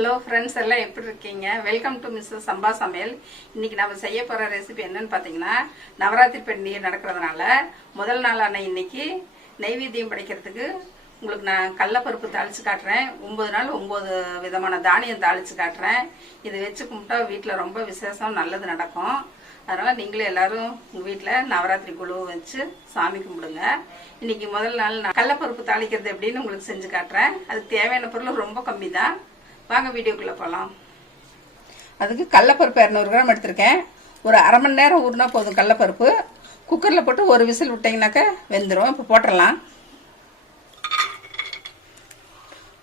Hello friends எல்லாம் எப்படி இருக்கீங்க? வெல்கம் டு மிஸ்ஸஸ் சம்பா சமையல். இன்னைக்கு நம்ம செய்ய போகிற ரெசிபி என்னன்னு பார்த்தீங்கன்னா, நவராத்திரி பண்டிகை நடக்கிறதுனால முதல் நாளான இன்னைக்கு நைவேத்தியம் படைக்கிறதுக்கு உங்களுக்கு நான் கடலைப்பருப்பு தாளித்து காட்டுறேன். 9 நாள் 9 விதமான தானியம் தாளித்து காட்டுறேன். இது வச்சு கும்பிட்டா வீட்டில் ரொம்ப விசேஷம், நல்லது நடக்கும். அதனால் நீங்களும் எல்லாரும் உங்கள் வீட்டில் நவராத்திரி குழுவை வச்சு சாமி கும்பிடுங்க. இன்னைக்கு முதல் நாள் நான் கடலைப்பருப்பு தாளிக்கிறது எப்படின்னு உங்களுக்கு செஞ்சு காட்டுறேன். அதுக்கு தேவையான பொருள் ரொம்ப கம்மி தான். வாங்க வீடியோக்குள்ளே போகலாம். அதுக்கு கடலைப்பருப்பு 200 கிராம் எடுத்திருக்கேன். ஒரு அரை மணி நேரம் ஊறினா போதும். கடலைப்பருப்பு குக்கரில் போட்டு ஒரு விசில் விட்டிங்கனாக்கா வெந்துடும். இப்போ போட்டுடலாம்.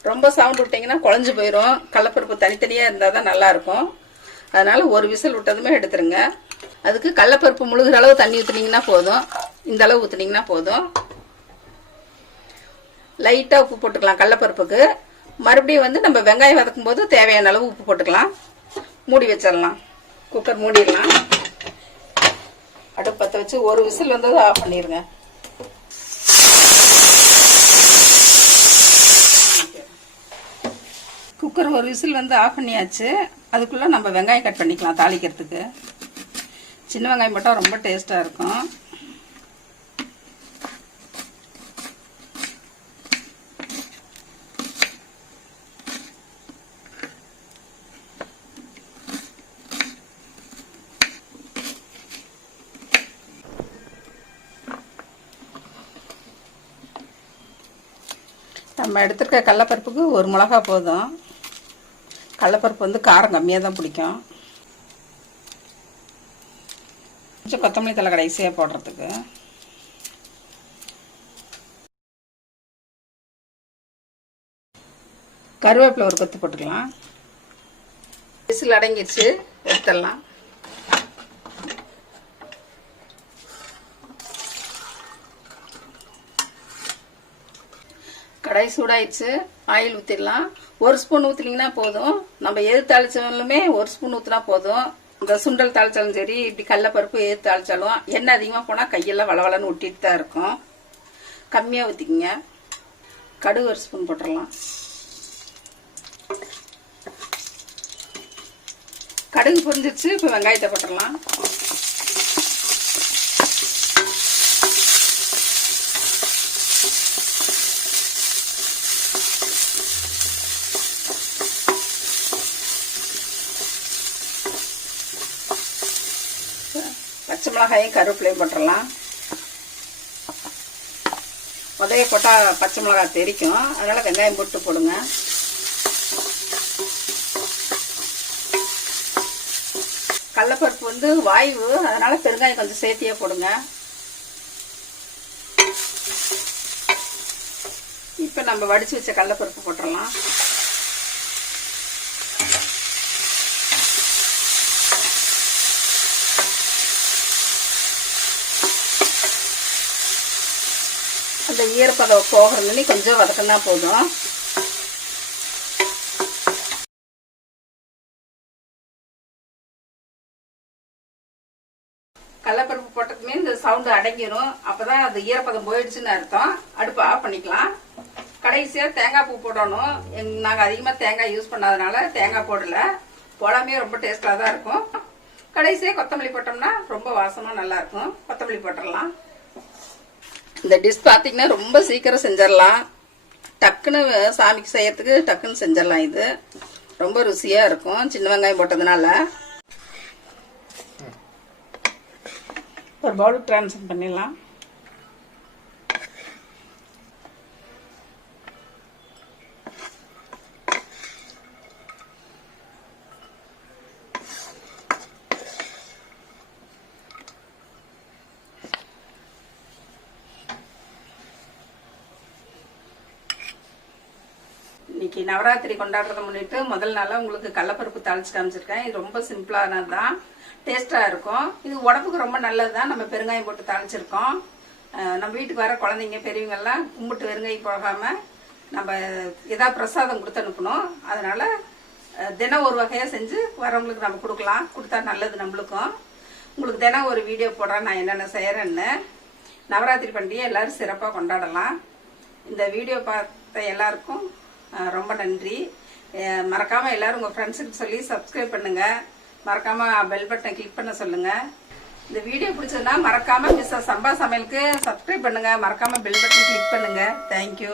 ரொம்ப சவுண்ட் விட்டிங்கன்னா குழஞ்சி போயிடும். கடலைப்பருப்பு தனித்தனியாக இருந்தால் தான் நல்லாயிருக்கும். அதனால் ஒரு விசில் விட்டதுமே எடுத்துருங்க. அதுக்கு கடலைப்பருப்பு முழுகிற அளவு தண்ணி ஊற்றுனீங்கன்னா போதும். இந்த அளவு ஊற்றுனீங்கன்னா போதும். லைட்டாக உப்பு போட்டுக்கலாம் கடலைப்பருப்புக்கு. மறுபடியும் நம்ம வெங்காயம் வதக்கும் போது தேவையான அளவு உப்பு போட்டுக்கலாம். மூடி வச்சிடலாம். குக்கர் மூடிடலாம். அடுப்பு பற்ற வச்சு ஒரு விசில் வந்தது ஆஃப் பண்ணிடுங்க. குக்கர் ஒரு விசில் ஆஃப் பண்ணியாச்சு. அதுக்குள்ளே நம்ம வெங்காயம் கட் பண்ணிக்கலாம். தாளிக்கிறதுக்கு சின்ன வெங்காயம் போட்டால் ரொம்ப டேஸ்ட்டாக இருக்கும். நம்ம எடுத்துருக்க கடலைப்பருப்புக்கு ஒரு மிளகா போதும். கடலைப்பருப்பு காரம் கம்மியாக தான் பிடிக்கும். கொஞ்சம் கொத்தமல்லி தழை கடைசியாக போடுறதுக்கு. கருவேப்பிலை ஒரு கொத்து போட்டுக்கலாம். விசில் அடங்கிடுச்சு, எடுத்துடலாம். கடாய் சூடாயிடுச்சு. ஆயில் ஊற்றிடலாம். ஒரு ஸ்பூன் ஊற்றினீங்கன்னா போதும். நம்ம எது தாளிச்சாலுமே ஒரு ஸ்பூன் ஊற்றினா போதும். இந்த சுண்டல் தாளிச்சாலும் சரி, இப்படி கடலைப்பருப்பு எது தாளிச்சாலும் எண்ணெய் அதிகமாக போனால் கையெல்லாம் வளவலன்னு ஒட்டிட்டு தான் இருக்கும். கம்மியாக ஊற்றிக்கிங்க. கடுகு ஒரு ஸ்பூன் போட்டுடலாம். கடுகு பொரிஞ்சிருச்சு. இப்போ வெங்காயத்தை போட்டுடலாம். பச்சை மிளகாயும் கருவேப்பிலையும் போட்டுடலாம். உதய போட்டால் பச்சை மிளகாய் தெரிக்கும். அதனால் வெங்காயம் போட்டு போடுங்க. கடலைப்பருப்பு வாய்வு, அதனால் பெருங்காயம் கொஞ்சம் சேர்த்தியே போடுங்க. இப்போ நம்ம வடித்து வச்ச கடலைப்பருப்பு போட்டுடலாம். அந்த ஈரப்பதம் போகிறதுன்னு கொஞ்சம் வதக்கினா போதும். கடலைப்பருப்பு போட்டதுமே இந்த சவுண்டு அடங்கிடும். அப்பதான் அது ஈரப்பதம் போயிடுச்சுன்னு அர்த்தம். அடுப்பு ஆஃப் பண்ணிக்கலாம். கடைசியாக தேங்காய் பூ போடணும். நாங்கள் அதிகமாக தேங்காய் யூஸ் பண்ணாதனால தேங்காய் போடல. போடாமே ரொம்ப டேஸ்டாக தான் இருக்கும். கடைசியாக கொத்தமல்லி போட்டோம்னா ரொம்ப வாசமாக நல்லா இருக்கும். கொத்தமல்லி போட்டுடலாம். இந்த டிஷ் பார்த்தீங்கன்னா ரொம்ப சீக்கிரம் செஞ்சிடலாம். டக்குன்னு சாமிக்கு செய்யறதுக்கு டக்குன்னு செஞ்சிடலாம். இது ரொம்ப ருசியாக இருக்கும் சின்ன வெங்காயம் போட்டதுனால. ஒரு பவுலுக்கு ட்ரான்ஸ்ஃபர் பண்ணிடலாம். இன்னைக்கு நவராத்திரி கொண்டாடுறத முன்னிட்டு முதல் நாளாக உங்களுக்கு கடலைப்பருப்பு தாளிச்சு காமிச்சிருக்கேன். இது ரொம்ப சிம்பிளானது தான், டேஸ்டாக இருக்கும். இது உடம்புக்கு ரொம்ப நல்லது தான். நம்ம பெருங்காயம் போட்டு தாளிச்சிருக்கோம். நம்ம வீட்டுக்கு வர குழந்தைங்க பெரியவங்கெல்லாம் கும்பிட்டு வெறுங்காய் போகாமல் நம்ம ஏதாவது பிரசாதம் கொடுத்து அனுப்பணும். அதனால தினம் ஒரு வகையாக செஞ்சு வரவங்களுக்கு நம்ம கொடுக்கலாம். கொடுத்தா நல்லது நம்மளுக்கும். உங்களுக்கு தினம் ஒரு வீடியோ போடுறேன் நான் என்னென்ன செய்கிறேன்னு. நவராத்திரி பண்டிகை எல்லாரும் சிறப்பாக கொண்டாடலாம். இந்த வீடியோ பார்த்த எல்லாருக்கும் ரொம்ப நன்றி. மறக்காமல் எல்லோரும் உங்கள் ஃப்ரெண்ட்ஸுக்கு சொல்லி சப்ஸ்கிரைப் பண்ணுங்கள். மறக்காமல் பெல் பட்டனை கிளிக் பண்ண சொல்லுங்கள். இந்த வீடியோ பிடிச்சதுன்னா மறக்காமல் மிஸ்ஸஸ் சம்பா சமையலுக்கு சப்ஸ்கிரைப் பண்ணுங்கள். மறக்காமல் பெல் பட்டன் கிளிக் பண்ணுங்கள். தேங்க்யூ.